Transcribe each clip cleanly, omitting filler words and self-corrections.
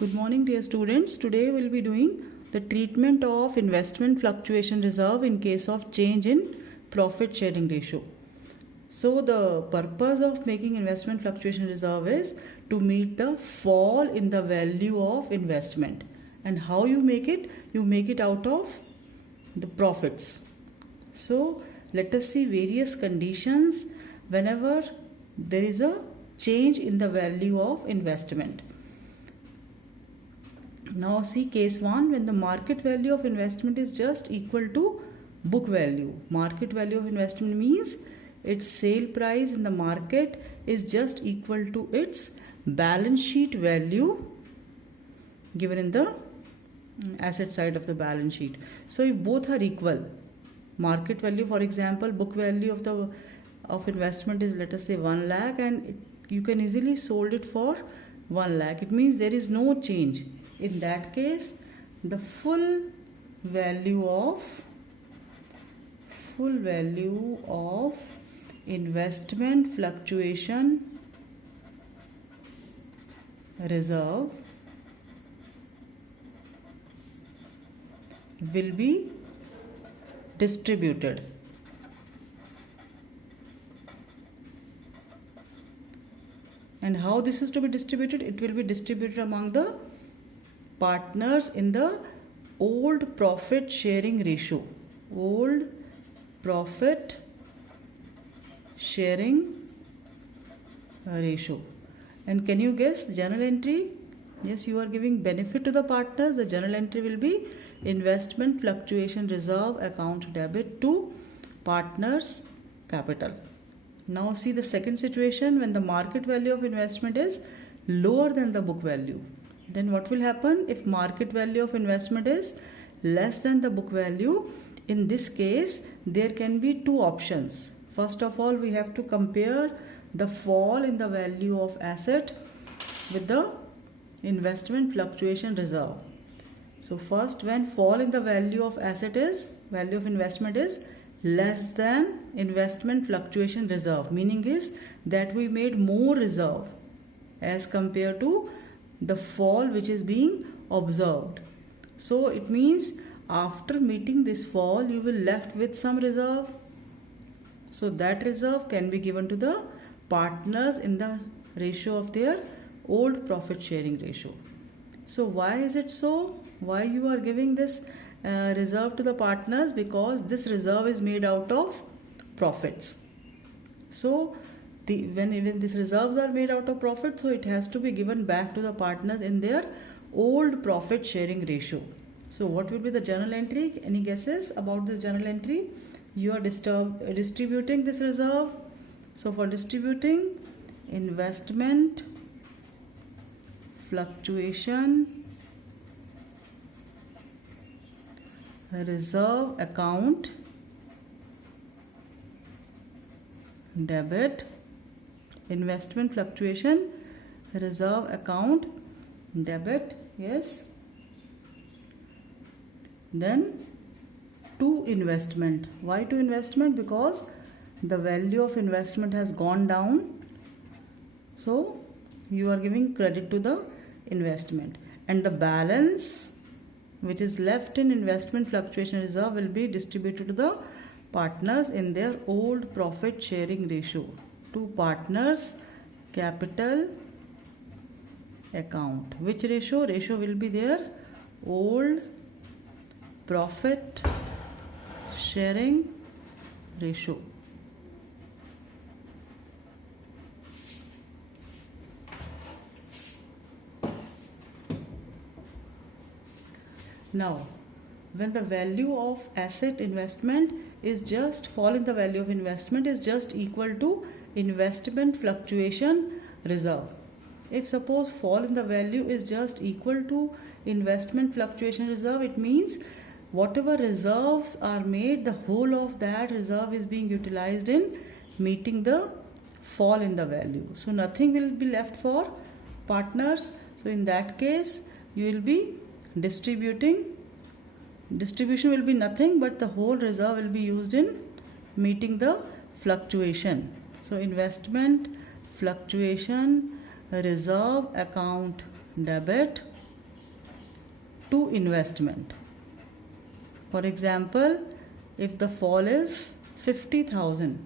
Good morning, dear students. Today we'll be doing the treatment of investment fluctuation reserve in case of change in profit sharing ratio. So the purpose of making investment fluctuation reserve is to meet the fall in the value of investment. And how you make it? You make it out of the profits. So let us see various conditions whenever there is a change in the value of investment. Now see case 1, when the market value of investment is just equal to book value. Market value of investment means its sale price in the market is just equal to its balance sheet value given in the asset side of the balance sheet. So if both are equal, market value, for example, book value of investment is, let us say, 1 lakh, and you can easily sold it for 1 lakh. It means there is no change. In that case, the full value of investment fluctuation reserve will be distributed. And how this is to be distributed? It will be distributed among the partners in the old profit sharing ratio. Old profit sharing ratio. And can you guess journal entry? Yes, you are giving benefit to the partners. The journal entry will be investment fluctuation reserve account debit to partners capital. Now see the second situation, when the market value of investment is lower than the book value. Then what will happen? If market value of investment is less than the book value, in this case there can be two options. First of all, we have to compare the fall in the value of asset with the investment fluctuation reserve. So first, when fall in the value of investment is less than investment fluctuation reserve, meaning is that we made more reserve as compared to the fall which is being observed. So it means after meeting this fall, you will left with some reserve. So that reserve can be given to the partners in the ratio of their old profit sharing ratio. So why is it so? Why you are giving this reserve to the partners? Because this reserve is made out of profits. So when these reserves are made out of profit, so it has to be given back to the partners in their old profit sharing ratio. So what will be the journal entry? Any guesses about this journal entry? You are distributing this reserve. So for distributing, investment fluctuation reserve account debit, investment fluctuation reserve account debit, yes. Then to investment. Why to investment? Because the value of investment has gone down, so you are giving credit to the investment, and the balance which is left in investment fluctuation reserve will be distributed to the partners in their old profit sharing ratio to partners capital account. Which ratio? Ratio will be their old profit sharing ratio. Now, when the value of asset investment is just fall in the value of investment is just equal to investment fluctuation reserve. If suppose fall in the value is just equal to investment fluctuation reserve, it means whatever reserves are made, the whole of that reserve is being utilized in meeting the fall in the value. So nothing will be left for partners. So in that case, you will be distribution will be nothing, but the whole reserve will be used in meeting the fluctuation. So investment fluctuation reserve account debit to investment. For example, if the fall is 50,000,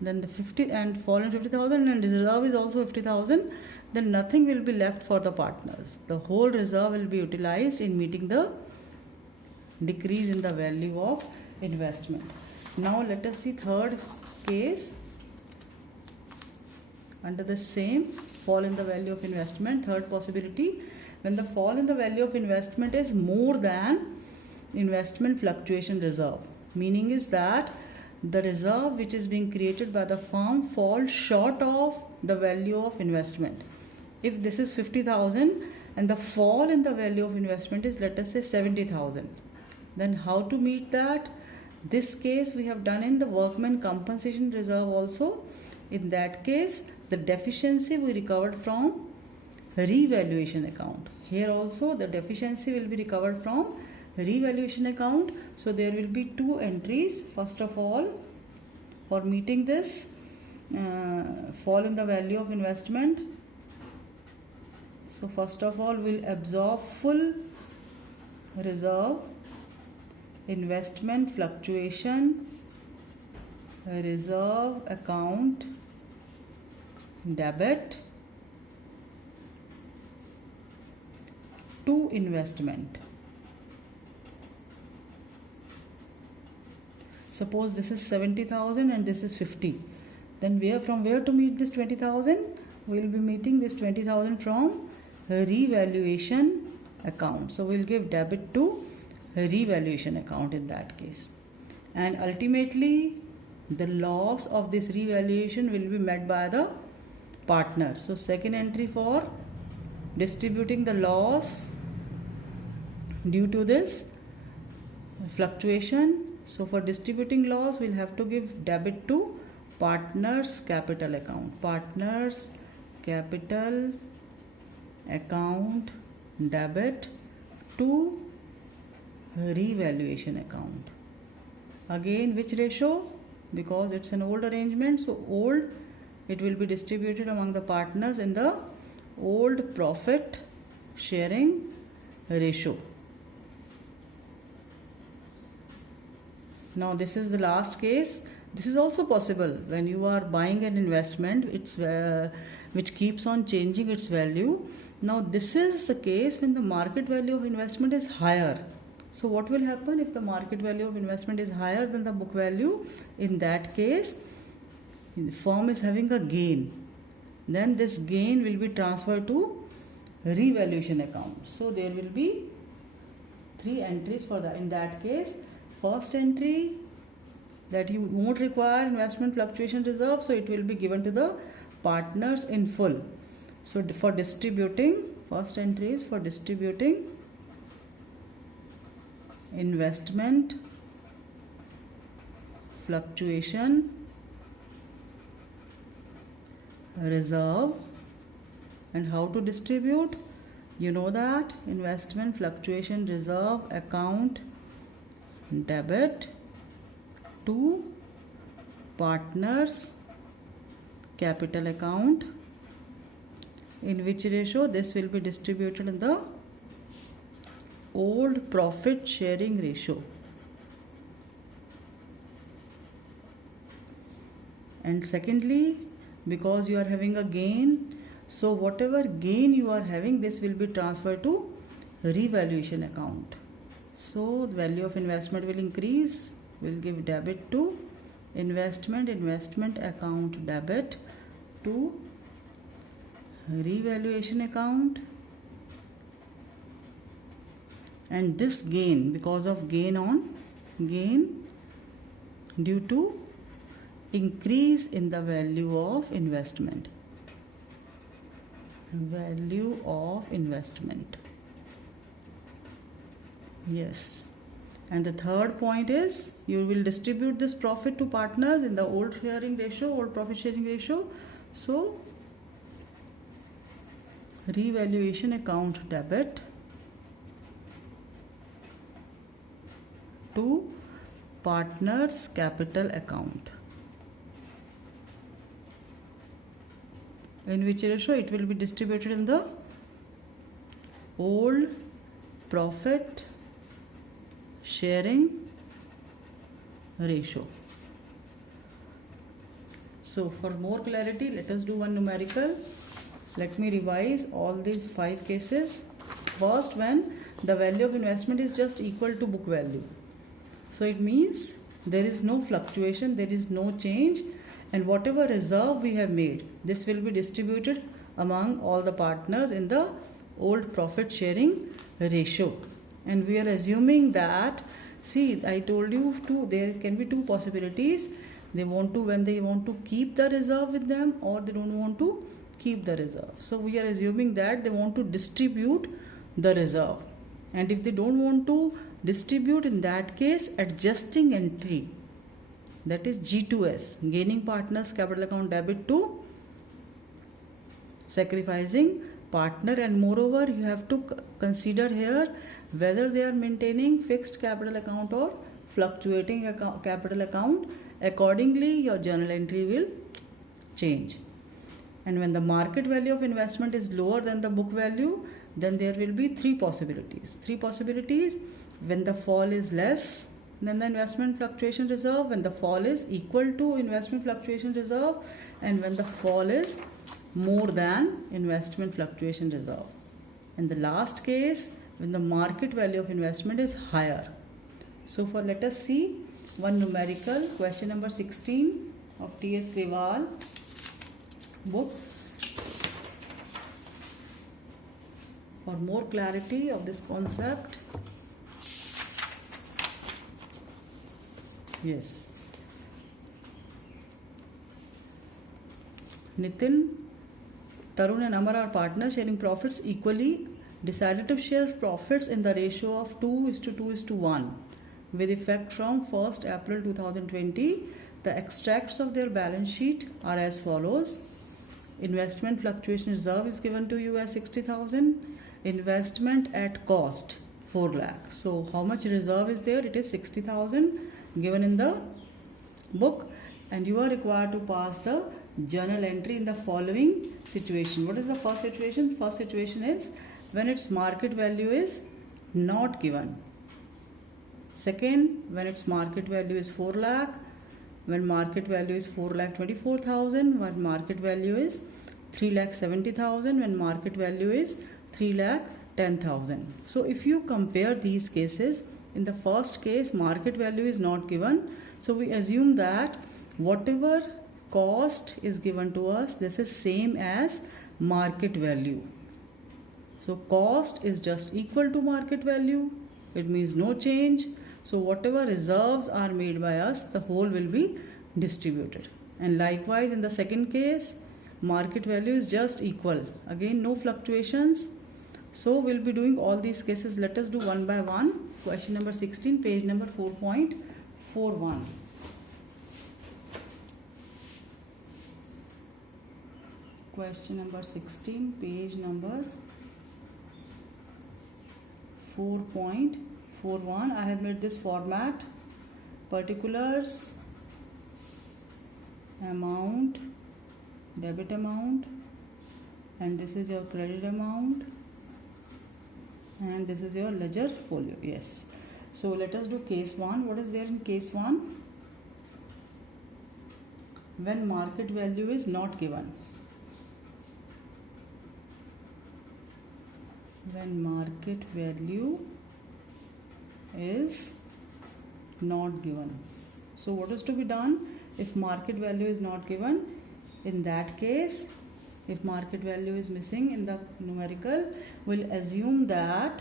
then the 50 and fall in 50,000 and reserve is also 50,000, then nothing will be left for the partners. The whole reserve will be utilized in meeting the decrease in the value of investment. Now let us see third case under the same fall in the value of investment. Third possibility, when the fall in the value of investment is more than investment fluctuation reserve, meaning is that the reserve which is being created by the firm falls short of the value of investment. If this is 50,000 and the fall in the value of investment is, let us say, 70,000, then how to meet that? This case we have done in the workman compensation reserve also. In that case, the deficiency we recovered from revaluation account. Here also the deficiency will be recovered from revaluation account. So there will be two entries. First of all, for meeting this fall in the value of investment, so first of all we'll absorb full reserve, investment fluctuation reserve account debit to investment. Suppose this is 70,000 and this is 50. Then from where to meet this 20,000? We will be meeting this 20,000 from revaluation account. So we will give debit to revaluation account in that case. And ultimately the loss of this revaluation will be met by the partner. So second entry for distributing the loss due to this fluctuation. So for distributing loss, we'll have to give debit to partners capital account. Partners capital account debit to revaluation account. Again, which ratio? Because it's an old arrangement, so old, it will be distributed among the partners in the old profit sharing ratio. Now this is the last case. This is also possible when you are buying an investment which keeps on changing its value. Now this is the case when the market value of investment is higher. So what will happen if the market value of investment is higher than the book value? In that case, the firm is having a gain. Then this gain will be transferred to revaluation account. So there will be three entries for that. In that case, first entry, that you won't require investment fluctuation reserve, so it will be given to the partners in full. So for distributing, first entry is for distributing investment fluctuation reserve. And how to distribute? You know that investment fluctuation reserve account debit to partners capital account. In which ratio? This will be distributed in the old profit sharing ratio. And secondly, because you are having a gain, so whatever gain you are having, this will be transferred to revaluation account. So the value of investment will increase. We'll give debit to investment account debit to revaluation account. And this gain, because of gain due to increase in the value of investment. Value of investment. Yes. And the third point is you will distribute this profit to partners in the old profit sharing ratio. So revaluation account debit to partners capital account. In which ratio? It will be distributed in the old profit sharing ratio. So for more clarity, let us do one numerical. Let me revise all these 5 cases. First, when the value of investment is just equal to book value. So it means there is no fluctuation, there is no change, and whatever reserve we have made, this will be distributed among all the partners in the old profit sharing ratio. And we are assuming that, see, I told you there can be 2 possibilities. When they want to keep the reserve with them, or they don't want to keep the reserve. So we are assuming that they want to distribute the reserve. And if they don't want to distribute, in that case, adjusting entry, that is G2S, gaining partners capital account debit to sacrificing partner. And moreover, you have to consider here whether they are maintaining fixed capital account or fluctuating capital account. Accordingly, your journal entry will change. And when the market value of investment is lower than the book value, then there will be 3 possibilities. 3 possibilities: when the fall is less than the investment fluctuation reserve, when the fall is equal to investment fluctuation reserve, and when the fall is more than investment fluctuation reserve. In the last case, when the market value of investment is higher. So let us see one numerical, question number 16 of T.S. Grewal book. For more clarity of this concept, yes, Nitin, Tarun and Amar are partners sharing profits equally, decided to share profits in the ratio of 2:2:1 with effect from 1st April 2020. The extracts of their balance sheet are as follows. Investment fluctuation reserve is given to you as 60,000. Investment at cost 4 lakh. So how much reserve is there? It is 60,000 given in the book, and you are required to pass the journal entry in the following situation. What is the first situation? First situation is when its market value is not given. Second, when its market value is 4 lakh, when market value is 4,24,000, when market value is 3,70,000, when market value is 3,10,000. So if you compare these cases, in the first case market value is not given, so we assume that whatever cost is given to us, this is same as market value. So cost is just equal to market value, it means no change. So whatever reserves are made by us, the whole will be distributed. And likewise in the second case, market value is just equal, again no fluctuations. So we'll be doing all these cases. Let us do one by one. Question number 16, page number 4.41. Question number 16, page number 4.41. I have made this format: particulars, amount, debit amount, and this is your credit amount, and this is your ledger folio. Yes. So let us do case 1. What is there in case 1? When market value is not given. When market value is not given. So what is to be done? If market value is not given, in that case, if market value is missing in the numerical, we'll assume that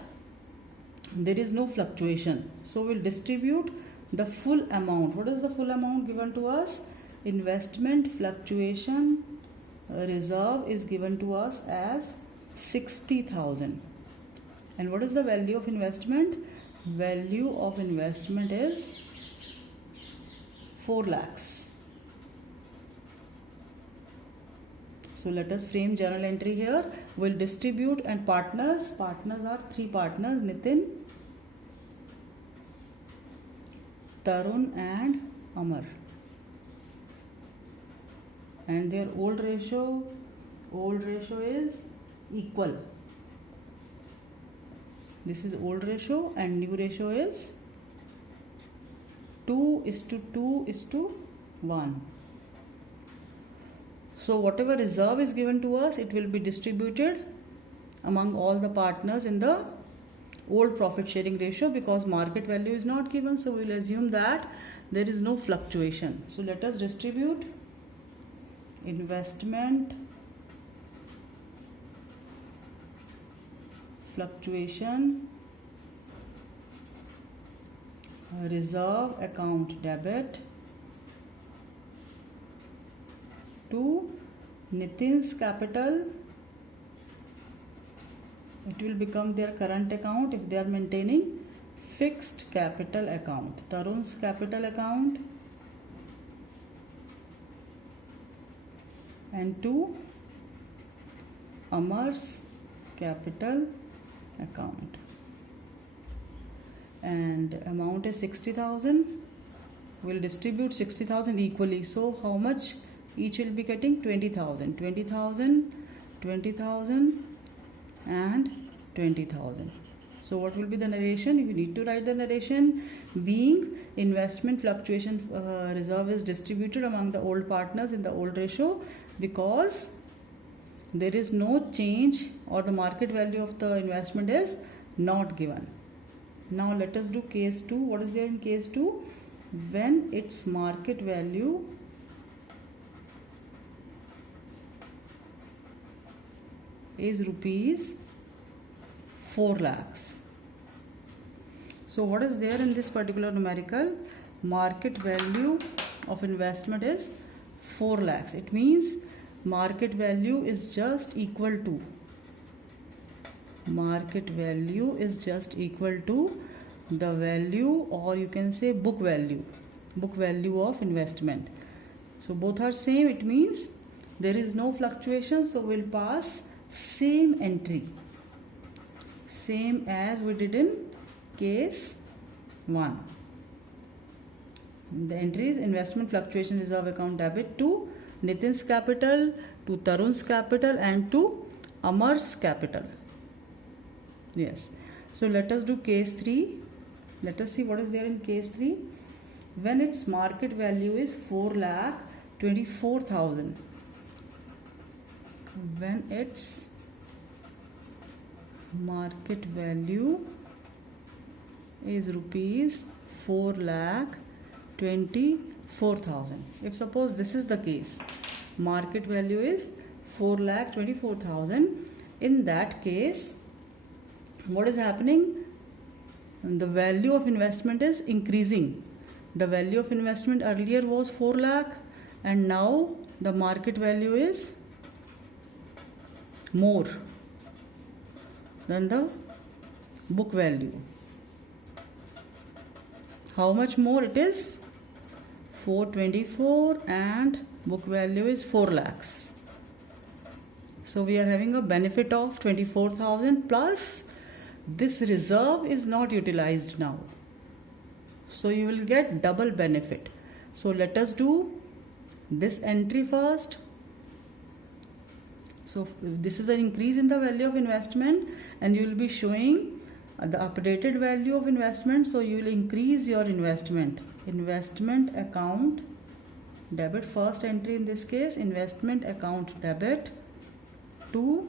there is no fluctuation. So we'll distribute the full amount. What is the full amount given to us? Investment fluctuation reserve is given to us as 60,000. And what is the value of investment? Value of investment is 4 lakhs. So let us frame journal entry here. We'll distribute, and partners are 3 partners: Nitin, Tarun and Amar. And their old ratio is equal. This is old ratio and new ratio is 2:2:1. So whatever reserve is given to us, it will be distributed among all the partners in the old profit sharing ratio, because market value is not given, so we will assume that there is no fluctuation. So let us distribute investment fluctuation reserve account debit to Nitin's capital. It will become their current account if they are maintaining fixed capital account. Tarun's capital account, and to Amar's capital account. And amount is 60,000. We'll distribute 60,000 equally. So how much each will be getting? 20,000, 20,000, 20,000 and 20,000. So what will be the narration? You need to write the narration. Being investment fluctuation reserve is distributed among the old partners in the old ratio, because there is no change or the market value of the investment is not given. Now let us do case 2. What is there in case 2? When its market value is rupees 4 lakhs. So what is there in this particular numerical? Market value of investment is 4 lakhs. It means market value is just equal to the value, or you can say book value of investment. So both are same. It means there is no fluctuation, so we'll pass same entry, same as we did in case 1. The entry is investment fluctuation reserve account debit to Nitin's capital, to Tarun's capital and to Amar's capital. Yes. So let us do case 3. Let us see what is there in case 3. When its market value is 4,24,000. When its market value is rupees 4,24,000. If suppose this is the case, market value is 4,24,000. In that case, what is happening? The value of investment is increasing. The value of investment earlier was 4 lakh and now the market value is more than the book value. How much more it is? 424 and book value is 4 lakhs. So we are having a benefit of 24,000 plus this reserve is not utilized now. So you will get double benefit. So let us do this entry first. So this is an increase in the value of investment and you will be showing the updated value of investment. So you will increase your investment account debit. First entry in this case, investment account debit to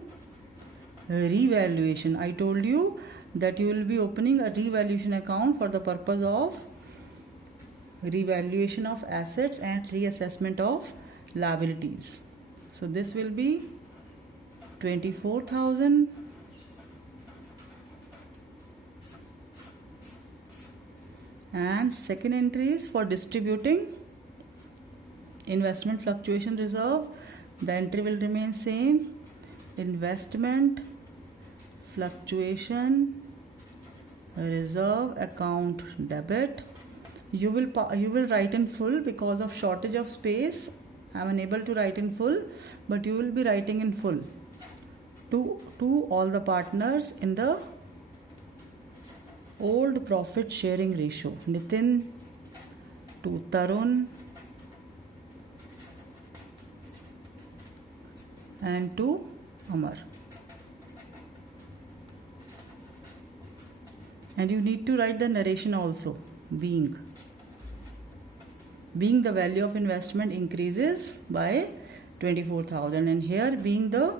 revaluation. I told you that you will be opening a revaluation account for the purpose of revaluation of assets and reassessment of liabilities. So this will be 24,000 and second entry is for distributing investment fluctuation reserve. The entry will remain same, investment fluctuation reserve account debit. You will write in full because of shortage of space. I am unable to write in full, but you will be writing in full to all the partners in the old profit sharing ratio. Nitin to Tarun and to Amar. And you need to write the narration also. Being the value of investment increases by 24,000, and here being the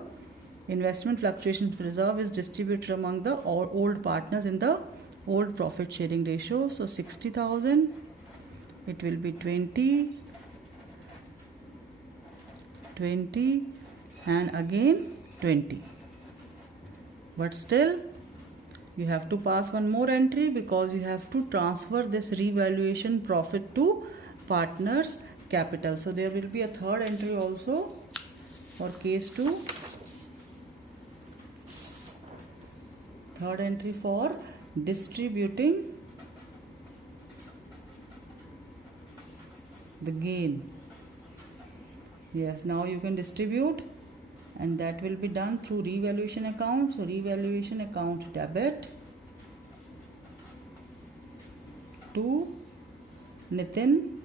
investment fluctuation reserve is distributed among the old partners in the old profit sharing ratio. So 60,000, it will be 20, and again 20. But still you have to pass one more entry, because you have to transfer this revaluation profit to partners capital. So there will be a third entry also for case 2. Third entry for distributing the gain. Yes, now you can distribute, and that will be done through revaluation account. So revaluation account debit to Nitin's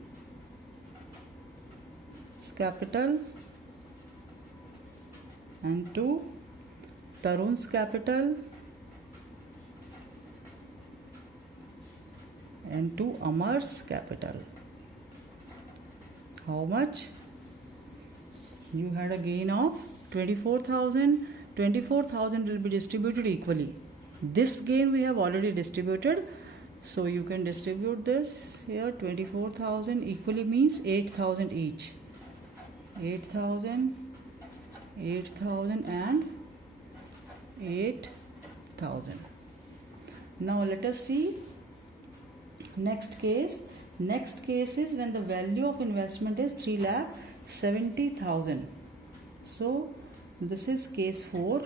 capital and to Tarun's capital and to Amar's capital. How much? You had a gain of 24,000. 24,000 will be distributed equally. This gain we have already distributed, so you can distribute this here. 24,000 equally means 8,000 each. 8,000, 8,000 and 8,000. Now let us see next case. Next case is when the value of investment is 3,70,000. So this is case 4.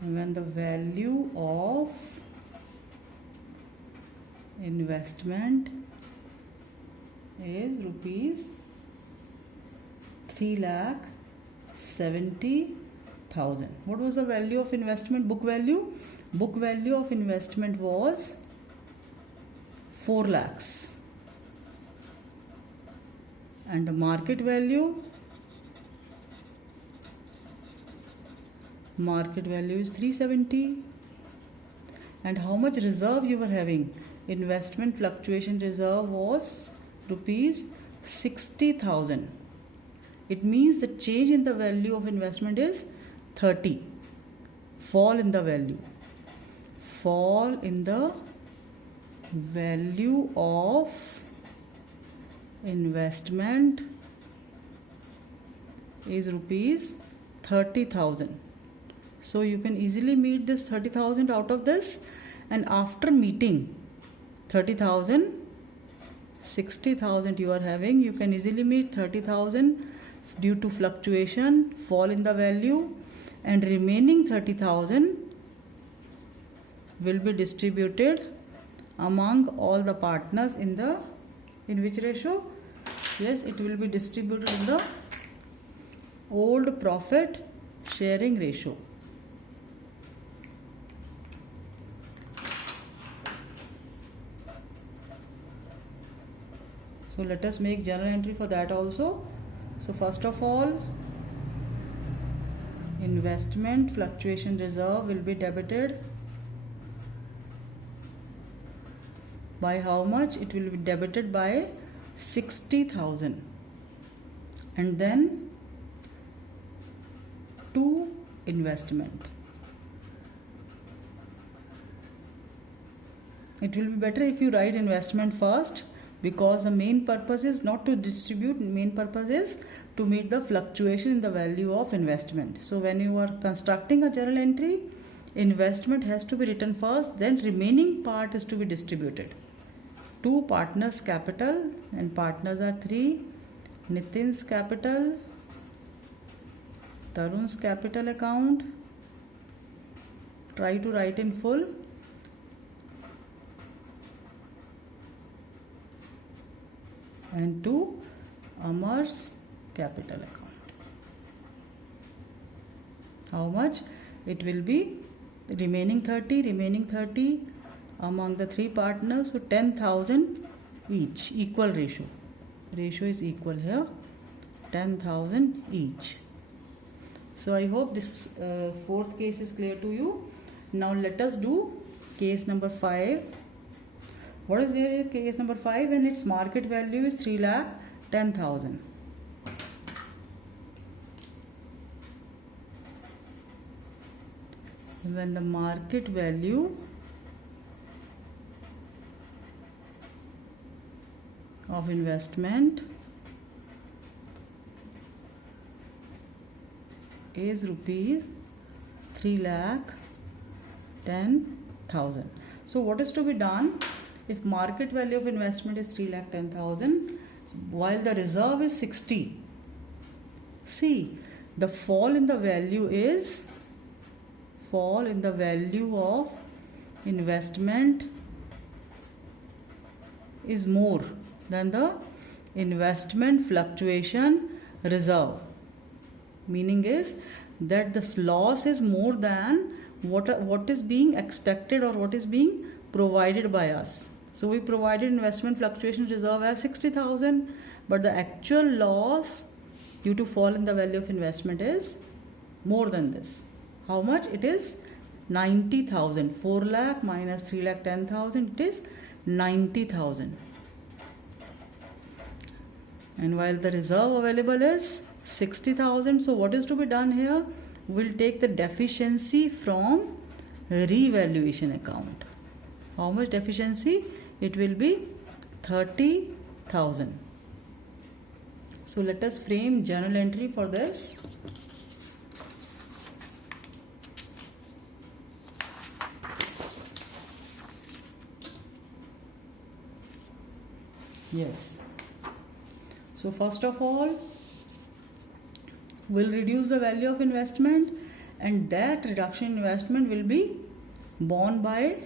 When the value of investment is rupees 3,70,000. What was the value of investment? Book value? Book value of investment was 4 lakhs. And the market value? Market value is 370. And how much reserve you were having? Investment fluctuation reserve was rupees 60,000. It means the change in the value of investment is 30. Fall in the value. Fall in the value of investment is rupees 30,000. So you can easily meet this 30,000 out of this, and after meeting 30,000, 60,000 you are having, you can easily meet 30,000 due to fluctuation, fall in the value, and remaining 30,000 will be distributed among all the partners in which ratio? Yes, it will be distributed in the old profit sharing ratio. So let us make journal entry for that also. So first of all, investment fluctuation reserve will be debited by how much? It will be debited by 60,000, and then to investment. It will be better if you write investment first, because the main purpose is not to distribute, main purpose is to meet the fluctuation in the value of investment. So when you are constructing a journal entry, investment has to be written first, then remaining part is to be distributed to partners capital, and partners are 3: Nitin's capital, Tarun's capital account. Try to write in full. And to Amar's capital account. How much? It will be remaining 30 among the 3 partners, so 10,000 each, equal ratio. Ratio is equal here, 10,000 each. So I hope this fourth case is clear to you. Now let us do case number 5. What is there in case number 5? When its market value is 3,10,000. When the market value of investment is rupees 3,10,000. So what is to be done? If market value of investment is 3,10,000 while the reserve is 60, see, the fall in the value of investment is more than the investment fluctuation reserve. Meaning is that this loss is more than what is being expected or what is being provided by us. So we provided investment fluctuation reserve as 60,000, but the actual loss due to fall in the value of investment is more than this. How much? It is 90,000. 4 lakh minus 3,10,000, it is 90,000. And while the reserve available is 60,000, so what is to be done here? We'll take the deficiency from revaluation account. How much deficiency? It will be 30,000. So let us frame journal entry for this. Yes. So first of all, we'll reduce the value of investment, and that reduction in investment will be borne by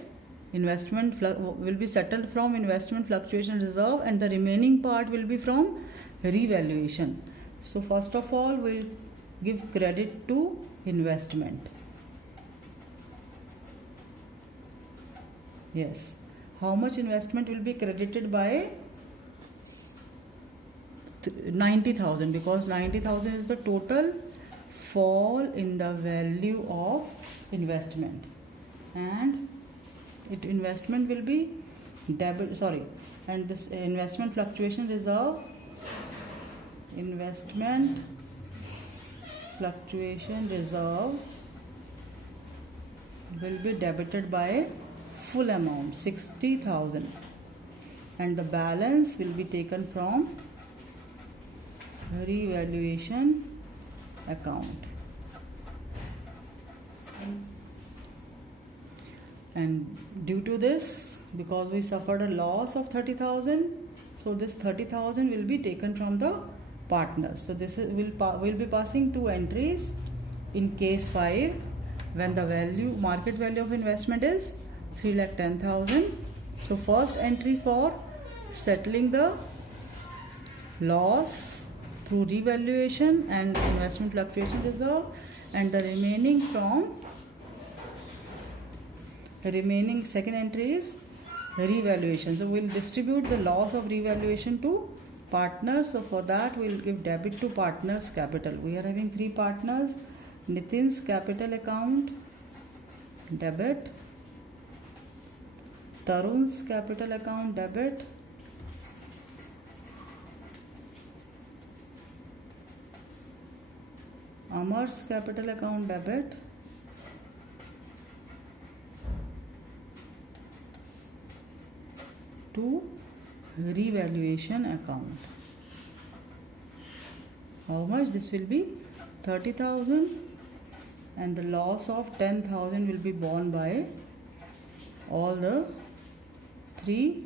will be settled from investment fluctuation reserve, and the remaining part will be from revaluation. So first of all, we'll give credit to investment. Yes. How much investment will be credited by 90,000, because 90,000 is the total fall in the value of investment, and investment will be and this investment fluctuation reserve will be debited by full amount 60,000, and the balance will be taken from revaluation account. And due to this, because we suffered a loss of 30,000, so this 30,000 will be taken from the partners. So this is will be passing two entries in case 5 when the market value of investment is 3,10,000. So first entry for settling the loss through revaluation and investment fluctuation reserve, and the remaining second entry is revaluation. So we'll distribute the loss of revaluation to partners. So for that we'll give debit to partners capital. We are having 3 partners. Nitin's capital account debit, Tarun's capital account debit, Amar's capital account debit, to revaluation account. How much? This will be 30,000, and the loss of 10,000 will be borne by all the 3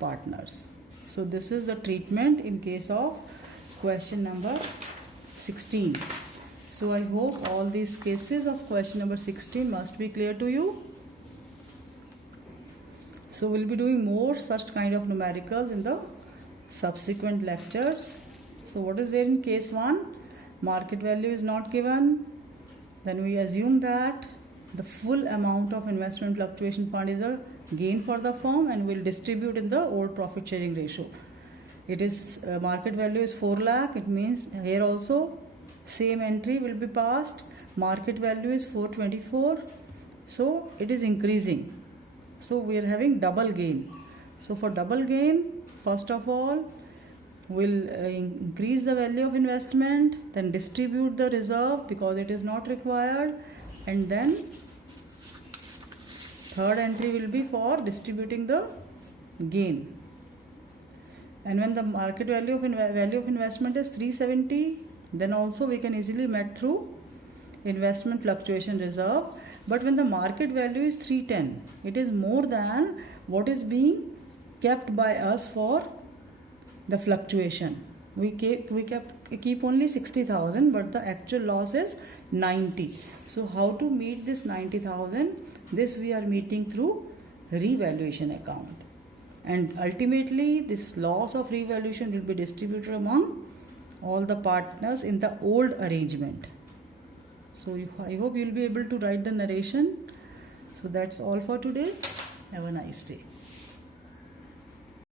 partners. So this is the treatment in case of question number 16. So I hope all these cases of question number 16 must be clear to you. So we'll be doing more such kind of numericals in the subsequent lectures. So what is there in case 1? Market value is not given. Then we assume that the full amount of investment fluctuation fund is a gain for the firm, and will distribute in the old profit sharing ratio. It is market value is 4 lakh. It means here also same entry will be passed. Market value is 424, so it is increasing, so we are having double gain. So for double gain, first of all we'll increase the value of investment, then distribute the reserve because it is not required, and then third entry will be for distributing the gain. And when the market value of investment is 370, then also we can easily met through investment fluctuation reserve. But when the market value is 310, it is more than what is being kept by us for the fluctuation. We keep only 60,000, but the actual loss is 90. So how to meet this 90,000? This we are meeting through revaluation account. And ultimately this loss of revaluation will be distributed among all the partners in the old arrangement. So I hope you will be able to write the narration. So that's all for today. Have a nice day.